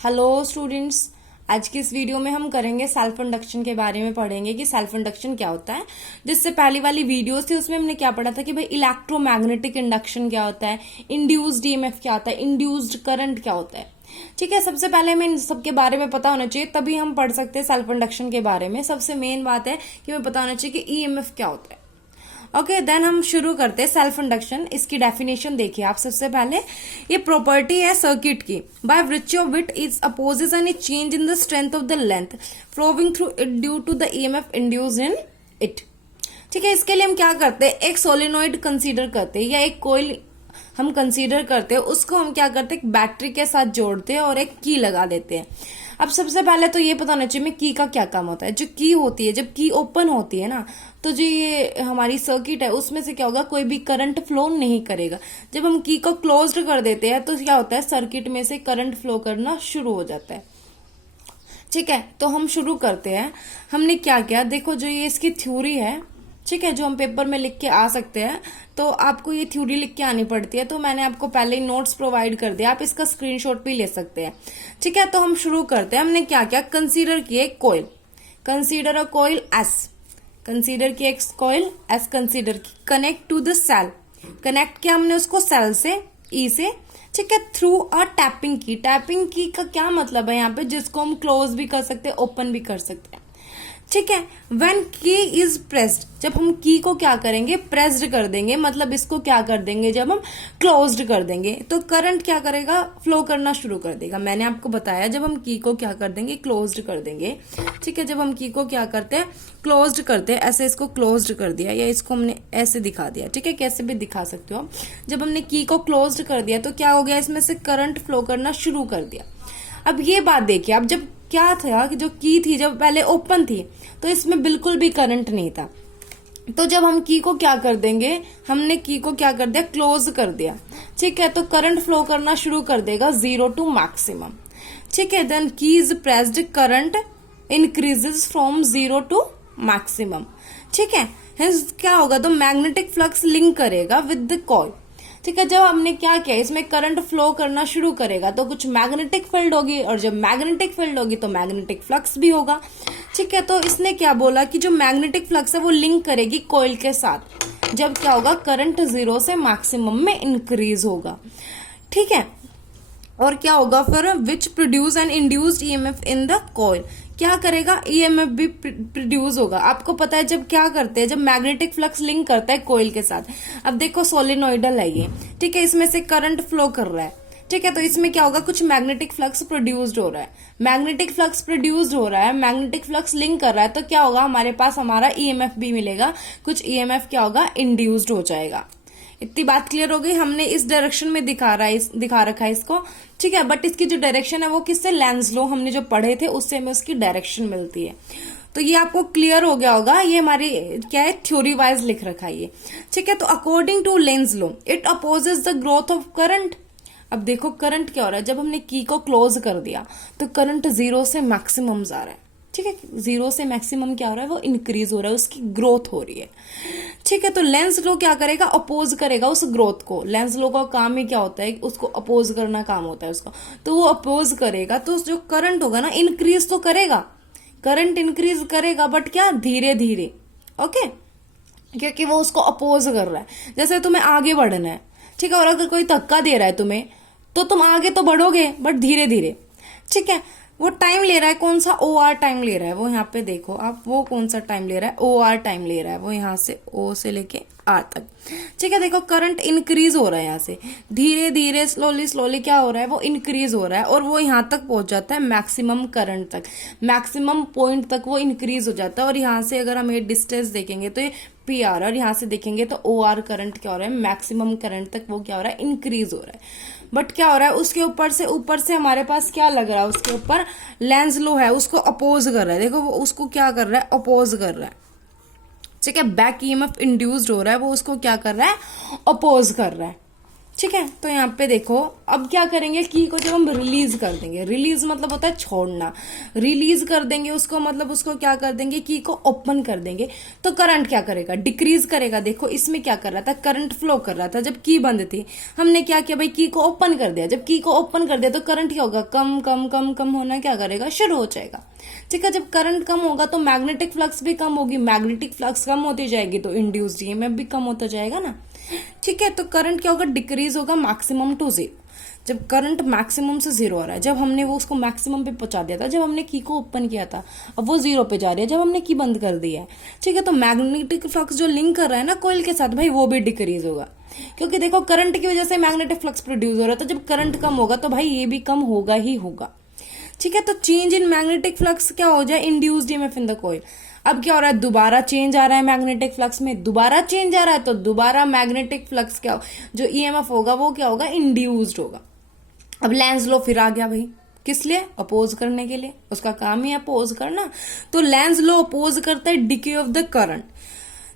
Hello students. आज की इस वीडियो में हम करेंगे सेल्फ इंडक्शन के बारे में पढ़ेंगे कि सेल्फ इंडक्शन क्या होता है। जिससे पहली वाली वीडियोस थी उसमें हमने क्या पढ़ा था कि भाई इलेक्ट्रोमैग्नेटिक इंडक्शन क्या होता है, इंड्यूस्ड ईएमएफ क्या होता है, इंड्यूस्ड करंट क्या होता है। ठीक है, सबसे पहले हमें इन सब के बारे में पता होना चाहिए, तभी हम पढ़ सकते हैं सेल्फ इंडक्शन के बारे में। सबसे मेन बात है कि हमें पता होना चाहिए कि ईएमएफ क्या होता है। ओके, देन हम शुरू करते हैं सेल्फ इंडक्शन। इसकी डेफिनेशन देखिए आप सबसे पहले। ये प्रॉपर्टी है सर्किट की, by which of it is opposes any change in the strength of the length flowing through it due to the EMF induced in it. ठीक है, इसके लिए हम क्या करते हैं, एक सोलेनॉइड कंसीडर करते हैं या एक कोइल हम कंसीडर करते हैं, उसको हम क्या करते हैं, बैटरी के साथ जोड़ते हैं और एक की लगा देते हैं। अब सबसे पहले तो ये पता होना चाहिए में की का क्या काम होता है। जो की होती है, जब की ओपन होती है ना, तो जो ये हमारी सर्किट है उसमें से क्या होगा, कोई भी करंट फ्लो नहीं करेगा। जब हम की को क्लोज्ड कर देते हैं तो क्या होता है, सर्किट में से करंट फ्लो करना शुरू हो जाता है। ठीक है, तो हम शुरू करते हैं। हमने क्या किया, देखो जो ये इसकी थ्योरी है, ठीक है, जो हम पेपर में लिख के आ सकते हैं, तो आपको ये थ्योरी लिख के आनी पड़ती है। तो मैंने आपको पहले ही नोट्स प्रोवाइड कर दिया, आप इसका स्क्रीनशॉट भी ले सकते हैं। ठीक है, तो हम शुरू करते हैं। हमने क्या किया, कंसीडर किए कोयल, consider a coils, consider किया एक कोयल एस, कंसीडर की, connect to the cell, connect किया हमने उसको सेल से, ई से। ठीक है, थ्रू अ टैपिंग की, टैपिंग की का क्या मतलब है यहाँ पे, जिसको हम क्लोज भी कर सकते हैं, ओपन भी कर सकते हैं। ठीक है, व्हेन की इज प्रेस्ड, जब हम की को क्या करेंगे, प्रेस्ड कर देंगे, मतलब इसको क्या कर देंगे, जब हम क्लोज्ड कर देंगे तो करंट क्या करेगा, फ्लो करना शुरू कर देगा। मैंने आपको बताया जब हम की को क्या कर देंगे, क्लोज्ड कर देंगे। ठीक है, जब हम की को क्या करते हैं, क्लोज्ड करते हैं, ऐसे इसको क्लोज्ड कर दिया या इसको हमने ऐसे दिखा दिया। ठीक है, कैसे भी दिखा सकते हो। जब हमने की को क्लोज्ड कर दिया तो क्या हो गया, इसमें से करंट फ्लो करना शुरू कर दिया। अब ये बात देखिए, अब जब क्या था कि जो की थी जब पहले ओपन थी तो इसमें बिल्कुल भी करंट नहीं था। तो जब हम की को क्या कर देंगे, हमने की को क्या कर दिया, क्लोज कर दिया। ठीक है, तो करंट फ्लो करना शुरू कर देगा 0 टू मैक्सिमम। ठीक है, then key is pressed, current increases from 0 to maximum. ठीक है, क्या होगा, तो मैग्नेटिक फ्लक्स लिंक करेगा विद द कॉइल। ठीक है, जब हमने क्या किया, इसमें करंट फ्लो करना शुरू करेगा तो कुछ मैग्नेटिक फील्ड होगी, और जब मैग्नेटिक फील्ड होगी तो मैग्नेटिक फ्लक्स भी होगा। ठीक है, तो इसने क्या बोला कि जो मैग्नेटिक फ्लक्स है वो लिंक करेगी कॉइल के साथ, जब क्या होगा, करंट 0 से मैक्सिमम में इंक्रीज होगा। ठीक है, और क्या होगा फिर, which produce an induced EMF in the coil, क्या करेगा, ईएमएफ भी प्रोड्यूस होगा। आपको पता है जब क्या करते हैं, जब मैग्नेटिक फ्लक्स लिंक करता है कोइल के साथ। अब देखो सोलेनोइडल है ये, ठीक है, इसमें से करंट फ्लो कर रहा है। ठीक है, तो इसमें क्या होगा, कुछ मैग्नेटिक फ्लक्स प्रोड्यूस्ड हो रहा है, मैग्नेटिक फ्लक्स प्रोड्यूस्ड हो रहा है, मैग्नेटिक फ्लक्स लिंक कर रहा है, तो क्या होगा, हमारे पास हमारा ईएमएफ भी मिलेगा, कुछ ईएमएफ क्या होगा, इंड्यूस्ड हो जाएगा। इतनी बात क्लियर हो गई। हमने इस डायरेक्शन में दिखा रखा है इसको। ठीक है, बट इसकी जो डायरेक्शन है वो किससे, लेंज लो हमने जो पढ़े थे उससे हमें उसकी डायरेक्शन मिलती है। तो ये आपको क्लियर हो गया होगा, ये हमारी क्या है, थ्योरी वाइज लिख रखा है ये। ठीक है, तो according to Lenz law it opposes the growth of current. अब देखो करंट क्या हो रहा है, जब हमने की को क्लोज कर दिया तो करंट 0 से मैक्सिमम जा रहा है। ठीक है, 0 से मैक्सिमम क्या हो रहा है, वो इंक्रीज हो रहा है, उसकी ग्रोथ हो रही है। ठीक है, तो लेंस लो क्या करेगा, अपोज करेगा उस ग्रोथ को। लेंस लो का काम ही क्या होता है, उसको अपोज करना काम होता है उसका। तो वो अपोज करेगा तो जो करंट होगा ना, इंक्रीज तो करेगा, करंट इंक्रीज करेगा, बट क्या, धीरे धीरे। ओके, क्योंकि वो उसको अपोज कर रहा है। जैसे तुम्हें आगे बढ़ना है, ठीक है, और अगर कोई धक्का दे रहा है तुम्हें, तो तुम आगे तो बढ़ोगे बट धीरे धीरे। ठीक है, वो टाइम ले रहा है, कौन सा, ओ आर टाइम ले रहा है, वो यहाँ पे देखो आप, वो कौन सा टाइम ले रहा है, ओ आर टाइम ले रहा है, वो यहाँ से ओ से लेके आर तक। ठीक है, देखो करंट इंक्रीज हो रहा है, यहाँ से धीरे धीरे स्लोली स्लोली क्या हो रहा है, वो इंक्रीज हो रहा है, और वो यहाँ तक पहुंच जाता है मैक्सिमम करंट तक, मैक्सिमम पॉइंट तक वो इंक्रीज हो जाता है। और यहाँ से अगर हम ये डिस्टेंस देखेंगे तो ये पी आर, और यहाँ से देखेंगे तो ओ आर करंट क्या हो रहा है, मैक्सिमम करंट तक वो क्या हो रहा है, इंक्रीज हो रहा है। बट क्या हो रहा है, उसके ऊपर से हमारे पास क्या लग रहा है, उसके ऊपर लेंस लो है, उसको अपोज कर रहा है। देखो वो उसको क्या कर रहा है, अपोज कर रहा है। ठीक है, बैक ईएमएफ इंड्यूस्ड हो रहा है, वो उसको क्या कर रहा है, अपोज कर रहा है। ठीक है। तो यहाँ पे देखो अब क्या करेंगे, की को जब हम रिलीज कर देंगे, रिलीज मतलब होता है छोड़ना, रिलीज कर देंगे उसको, मतलब उसको क्या कर देंगे, की को ओपन कर देंगे, तो करंट क्या करेगा, डिक्रीज करेगा। देखो इसमें क्या कर रहा था, करंट फ्लो कर रहा था जब की बंद थी, हमने क्या किया भाई, की को ओपन कर दिया। जब की को ओपन कर दिया तो करंट क्या होगा, कम कम कम कम होना क्या करेगा, शुरू हो जाएगा। ठीक है, जब करंट कम होगा तो मैग्नेटिक फ्लक्स भी कम होगी, मैग्नेटिक फ्लक्स कम होती जाएगी तो इंड्यूस्ड ईएमएफ भी कम होता जाएगा ना। ठीक है, तो करंट क्या होगा, डिक्रीज होगा मैक्सिमम टू जीरो। जब करंट मैक्सिमम से जीरो आ रहा है, जब हमने वो उसको मैक्सिमम पे पहुंचा दिया था, जब हमने की को ओपन किया था, अब वो जीरो पे जा रही है जब हमने की बंद कर दिया है। ठीक है, तो मैग्नेटिक फ्लक्स जो लिंक कर रहा है ना कॉइल के साथ, भाई वो भी डिक्रीज होगा, क्योंकि देखो करंट की वजह से मैग्नेटिक फ्लक्स प्रोड्यूस हो रहा था। जब करंट कम होगा तो भाई ये भी कम होगा ही होगा। ठीक है, तो चेंज इन मैग्नेटिक फ्लक्स क्या हो जाए, induced EMF in the coil. अब क्या हो रहा है, दोबारा चेंज आ रहा है मैग्नेटिक फ्लक्स में, दोबारा चेंज आ रहा है तो दोबारा मैग्नेटिक फ्लक्स क्या हो, जो ईएमएफ होगा वो क्या होगा, इंड्यूस्ड होगा। अब लेंज लो फिर आ गया भाई, किस लिए, अपोज करने के लिए, उसका काम ही है अपोज करना। तो लेंज लो अपोज करता है डिके ऑफ द करंट।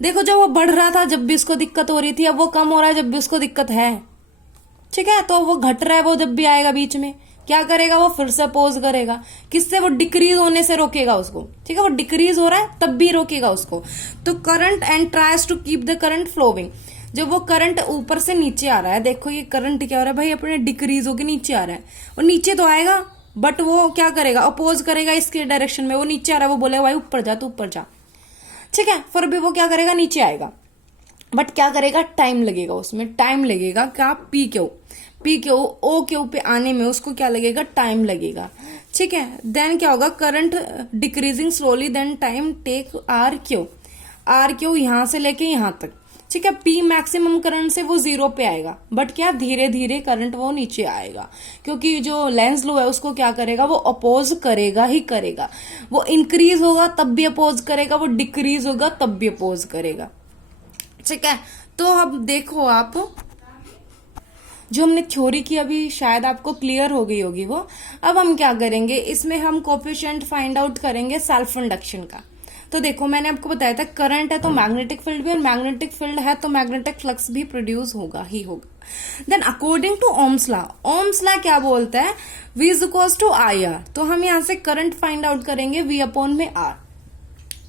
देखो जब वो बढ़ रहा था जब भी उसको दिक्कत हो रही थी, अब वो कम हो रहा है जब भी उसको दिक्कत है। ठीक है, तो वो घट रहा है, वो जब भी आएगा बीच में क्या करेगा, वो फिर से अपोज करेगा, किससे, वो डिक्रीज होने से रोकेगा उसको। ठीक है, वो डिक्रीज हो रहा है तब भी रोकेगा उसको। तो current and tries to keep the current flowing. जब वो करंट ऊपर से नीचे आ रहा है, देखो ये करंट क्या हो रहा है भाई, अपने डिक्रीज होके नीचे आ रहा है, और नीचे तो आएगा बट वो क्या करेगा, अपोज करेगा इसके डायरेक्शन में। वो नीचे आ रहा है, वो बोलेगा भाई ऊपर जा, तू ऊपर जा। ठीक है, फिर भी वो क्या करेगा, नीचे आएगा, बट क्या करेगा, टाइम लगेगा उसमें, टाइम लगेगा। क्या, पी क्यू ओ क्यू पे आने में उसको क्या लगेगा, टाइम लगेगा। ठीक है, देन क्या होगा, current decreasing slowly, then time take R Q यहां से लेके यहां तक। ठीक है, पी मैक्सिमम करंट से वो जीरो पे आएगा, बट क्या धीरे धीरे करंट वो नीचे आएगा, क्योंकि जो लेंज लो है उसको क्या करेगा, वो अपोज करेगा ही करेगा। वो इंक्रीज होगा तब भी अपोज करेगा, वो डिक्रीज होगा तब भी अपोज करेगा। ठीक है, तो अब देखो आप जो हमने थ्योरी की अभी शायद आपको क्लियर हो गई होगी वो। अब हम क्या करेंगे, इसमें हम कोफिशिएंट फाइंड आउट करेंगे सेल्फ इंडक्शन का। तो देखो मैंने आपको बताया था करंट है तो मैग्नेटिक फील्ड भी, और मैग्नेटिक फील्ड है तो मैग्नेटिक फ्लक्स भी प्रोड्यूस होगा ही होगा। Then according to Ohm's law क्या बोलता है, V is equals to I R. तो हम यहाँ से करंट फाइंड आउट करेंगे V अपॉन में R।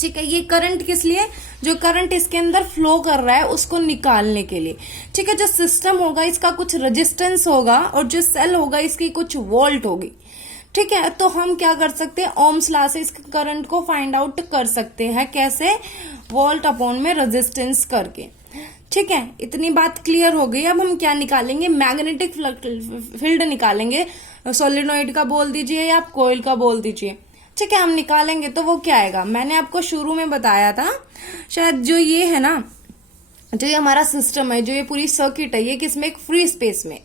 ठीक है, ये करंट किस लिए, जो करंट इसके अंदर फ्लो कर रहा है उसको निकालने के लिए। ठीक है, जो सिस्टम होगा इसका कुछ रेजिस्टेंस होगा, और जो सेल होगा इसकी कुछ वोल्ट होगी। ठीक है, तो हम क्या कर सकते हैं, ओम्स लॉ से इस करंट को फाइंड आउट कर सकते हैं, कैसे, वोल्ट अपॉन में रेजिस्टेंस करके। ठीक है, इतनी बात क्लियर हो गई। अब हम क्या निकालेंगे, मैग्नेटिक फील्ड निकालेंगे। सोलेनोइड का बोल दीजिए या आप कॉइल का बोल दीजिए। ठीक है, हम निकालेंगे तो वो क्या आएगा, मैंने आपको शुरू में बताया था शायद, जो ये है ना, जो ये हमारा सिस्टम है, जो ये पूरी सर्किट है, ये किसमें, एक फ्री स्पेस में,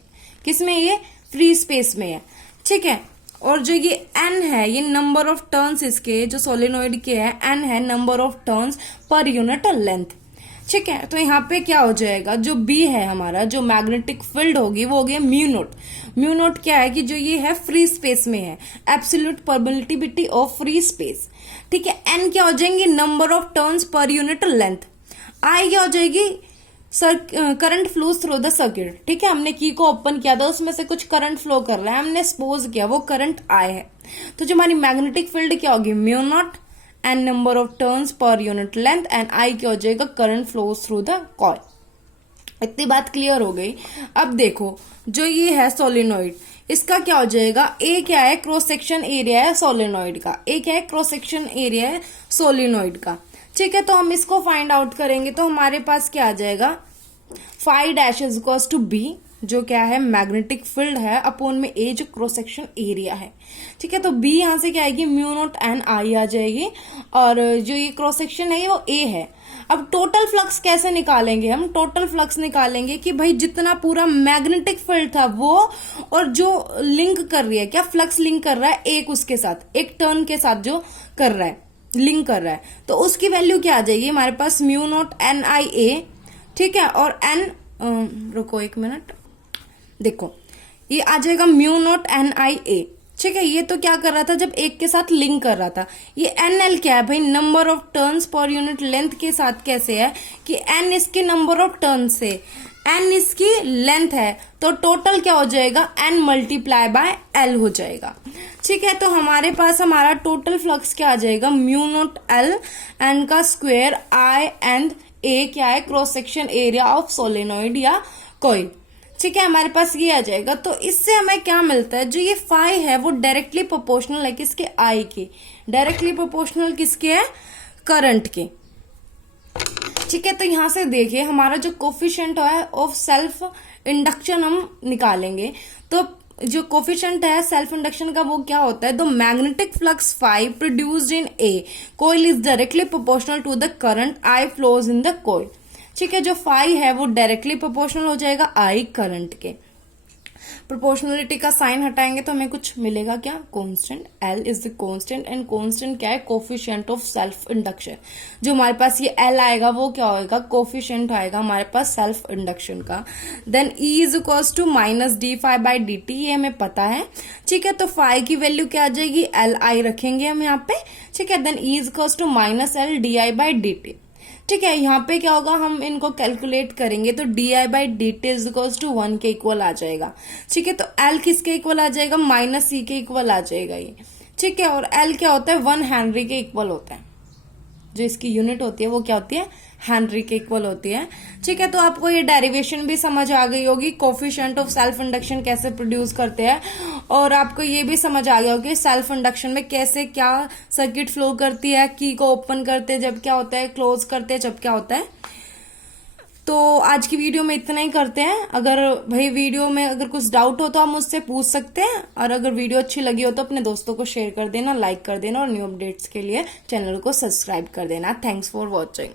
किसमें, ये फ्री स्पेस में है। ठीक है, और जो ये एन है, ये नंबर ऑफ टर्न्स इसके जो सोलेनोइड के है, एन है नंबर ऑफ टर्न्स पर यूनिट लेंथ। ठीक है, तो यहाँ पे क्या हो जाएगा, जो बी है हमारा, जो मैग्नेटिक फील्ड होगी वो हो गया म्यू नोट। म्यू नोट क्या है कि जो ये है फ्री स्पेस में है, absolute permittivity of free space. ठीक है, एन क्या हो जाएंगे, नंबर ऑफ टर्न्स पर यूनिट लेंथ। आई क्या हो जाएगी, current flows through the circuit. ठीक है, हमने की को ओपन किया था, उसमें से कुछ करंट फ्लो कर रहा है, हमने सपोज किया वो करंट आई है, तो जो हमारी मैग्नेटिक फील्ड क्या होगी, mu nought, N number of turns पर यूनिट लेंथ, एंड आई क्या हो जाएगा, current flows through the coil. इतनी बात क्लियर हो गई। अब देखो जो ये है सोलेनोइड, इसका क्या हो जाएगा, ए क्या है, क्रॉस सेक्शन एरिया है सोलेनोइड का, ए क्या है, क्रॉस सेक्शन एरिया है सोलेनोइड का। ठीक है, तो हम इसको फाइंड आउट करेंगे तो हमारे पास क्या आ जाएगा, phi dash is equals to B, जो क्या है मैग्नेटिक फील्ड है, अपॉन में ए जो क्रॉस सेक्शन एरिया है। ठीक है, तो बी यहां से क्या आएगी, म्यू नॉट एन आई आ जाएगी, और जो ये क्रॉस सेक्शन है वो ए है। अब टोटल फ्लक्स कैसे निकालेंगे, हम टोटल फ्लक्स निकालेंगे कि भाई जितना पूरा मैग्नेटिक फील्ड था वो, और जो लिंक कर रही है, क्या फ्लक्स लिंक कर रहा है एक उसके साथ, एक टर्न के साथ जो कर रहा है, लिंक कर रहा है, तो उसकी वैल्यू क्या आ जाएगी हमारे पास, म्यू नॉट एन आई ए। ठीक है, और एन, रुको एक मिनट, देखो ये आ जाएगा म्यू नॉट एन आई ए। ठीक है, ये तो क्या कर रहा था, जब एक के साथ लिंक कर रहा था। ये एन एल क्या है भाई, नंबर ऑफ टर्न्स पर यूनिट लेंथ के साथ कैसे है कि एन इसके नंबर ऑफ टर्न से। n इसकी लेंथ है, तो टोटल क्या हो जाएगा, n मल्टीप्लाई बाय l हो जाएगा। ठीक है, तो हमारे पास हमारा टोटल फ्लक्स क्या आ जाएगा, म्यू नॉट l n का स्क्वायर I एंड a क्या है, cross section area of solenoid या कॉइल। ठीक है, हमारे पास ये आ जाएगा। तो इससे हमें क्या मिलता है, जो ये फाई है वो डायरेक्टली प्रोपोर्शनल है किसके, आई के, डायरेक्टली प्रोपोर्शनल किसके है, करंट के। ठीक है, तो यहां से देखिए हमारा जो कोफिशिएंट है ऑफ सेल्फ इंडक्शन हम निकालेंगे। तो जो कोफिशिएंट है सेल्फ इंडक्शन का वो क्या होता है, the magnetic flux phi produced in a coil is directly proportional to the current I flows in the coil. ठीक है, जो फाई है वो डायरेक्टली प्रोपोर्शनल हो जाएगा आई करंट के। प्रोपोर्शनलिटी का साइन हटाएंगे तो हमें कुछ मिलेगा क्या, constant, L is the constant, and constant क्या है, कोफिशिएंट ऑफ सेल्फ इंडक्शन। जो हमारे पास ये L आएगा वो क्या होएगा, कोफिशिएंट आएगा हमारे पास सेल्फ इंडक्शन का। Then E is equals to minus d phi by d t, ये हमें पता है। ठीक है, तो फाई की वैल्यू क्या आ जाएगी, Li रखेंगे हम यहाँ पे। ठीक है, then E is equals to minus L d i by d t. ठीक है, यहाँ पे क्या होगा, हम इनको कैलकुलेट करेंगे तो d i by d t is equals to 1 के इक्वल आ जाएगा। ठीक है, तो L किसके इक्वल आ जाएगा, माइनस C के इक्वल आ जाएगा ये। ठीक है, और L क्या होता है, 1 हेनरी के इक्वल होता है। जो इसकी यूनिट होती है वो क्या होती है, हेनरी के इक्वल होती है। ठीक है, तो आपको ये डेरिवेशन भी समझ आ गई होगी, कोफिशिएंट ऑफ सेल्फ इंडक्शन कैसे प्रोड्यूस करते हैं, और आपको ये भी समझ आ गया होगा सेल्फ इंडक्शन में कैसे क्या सर्किट फ्लो करती है, की को ओपन करते हैं जब क्या होता है, क्लोज करते हैं जब क्या होता है। तो आज की वीडियो में इतना ही करते हैं। अगर भाई वीडियो में अगर कुछ डाउट हो तो आप मुझसे पूछ सकते हैं, और अगर वीडियो अच्छी लगी हो तो अपने दोस्तों को शेयर कर देना, लाइक कर देना, और न्यू अपडेट्स के लिए चैनल को सब्सक्राइब कर देना। Thanks for watching.